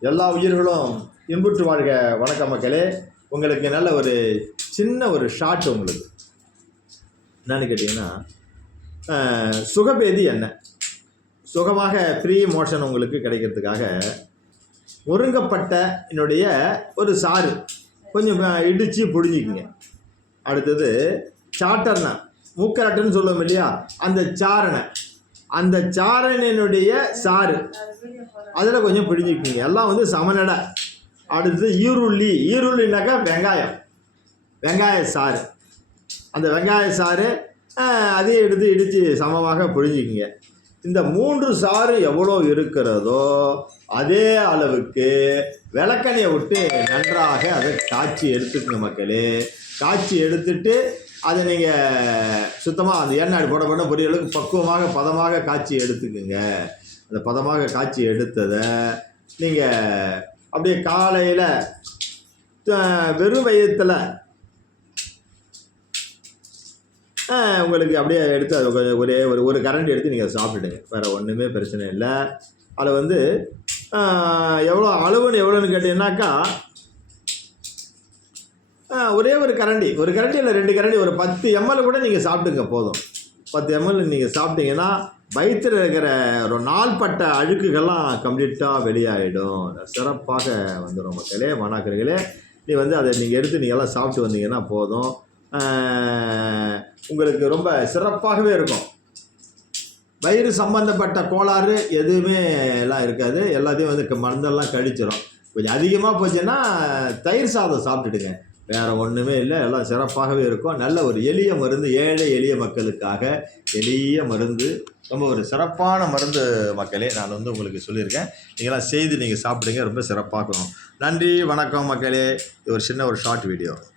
எல்லா உயிர்களும் இன்புற்று வாழ்க. வணக்கம் மக்களே. உங்களுக்கு நல்ல ஒரு சின்ன ஒரு ஷாட் உங்களுக்கு. என்னன்னு கேட்டிங்கன்னா சுகபேதி என்ன? சுகமாக ஃப்ரீ மோஷன் உங்களுக்கு கிடைக்கிறதுக்காக ஒருங்கப்பட்ட என்னுடைய ஒரு சாறு. கொஞ்சம் இடித்து இடிச்சு அடுத்தது சாட்டர்னா மூக்கரட்டுன்னு சொல்லுவோம் இல்லையா? அந்த சாரணை. அந்த சாரணினுடைய சாறு. அதில் கொஞ்சம் பிடிஞ்சிக்கிங்க எல்லாம் வந்து சமநடை அடுத்தது ஈருள்ளி. ஈருள்ளினாக்கா வெங்காயம். வெங்காய சாறு. அந்த வெங்காய சாறு அதையும் எடுத்து இடித்து சமமாக பிழிஞ்சிக்கிங்க இந்த மூன்று சாறு எவ்வளோ இருக்கிறதோ அதே அளவுக்கு விளக்கணையை விட்டு நன்றாக அதை காய்ச்சி எடுத்துக்கணும் மக்களே. காய்ச்சி எடுத்துட்டு அதை நீங்கள் சுத்தமாக அந்த எண்ணெய் போட போட பொரியலுக்கு பக்குவமாக பதமாக காய்ச்சி எடுத்துக்குங்க. அந்த பதமாக காய்ச்சி எடுத்ததை நீங்கள் அப்படியே காலையில் வெறும் வயத்தில் உங்களுக்கு அப்படியே எடுத்து அது கொஞ்சம் ஒரே ஒரு ஒரு கரண்டி எடுத்து நீங்கள் சாப்பிட்டுடுங்க. வேறு ஒன்றுமே பிரச்சனை இல்லை. அதில் வந்து எவ்வளோ அளவுன்னு எவ்வளோன்னு கேட்டீங்கன்னாக்கா ஒரே ஒரு கரண்டி ஒரு கரண்டி இல்லை ரெண்டு கரண்டி ஒரு பத்து எம்எல் கூட நீங்கள் சாப்பிட்டுங்க போதும். பத்து எம்எல் நீங்கள் சாப்பிட்டீங்கன்னா வயிற்றில் இருக்கிற ஒரு நாள்பட்ட அழுக்குகள்லாம் கம்ப்ளீட்டாக வெளியாகிடும் சிறப்பாக வந்துடும் மக்களே மாணாக்கர்களே. நீ வந்து அதை நீங்கள் எடுத்து நீங்கள் எல்லாம் சாப்பிட்டு வந்தீங்கன்னா போதும். உங்களுக்கு ரொம்ப சிறப்பாகவே இருக்கும். வயிறு சம்பந்தப்பட்ட கோளாறு எதுவுமே எல்லாம் இருக்காது. எல்லாத்தையும் வந்து மருந்தெல்லாம் கழிச்சிடும் கொஞ்சம் அதிகமாக போச்சுன்னா தயிர் சாதம் சாப்பிட்டுடுங்க. வேறு ஒன்றுமே இல்லை. எல்லாம் சிறப்பாகவே இருக்கும். நல்ல ஒரு எளிய மருந்து ஏழை எளிய மக்களுக்காக எளிய மருந்து. ரொம்ப ஒரு சிறப்பான மருந்து மக்களே நான் வந்து உங்களுக்கு சொல்லியிருக்கேன். நீங்களாம் செய்து நீங்கள் சாப்பிடுங்க. ரொம்ப சிறப்பாக இருக்கும். நன்றி வணக்கம் மக்களே. இது ஒரு சின்ன ஒரு ஷார்ட் வீடியோ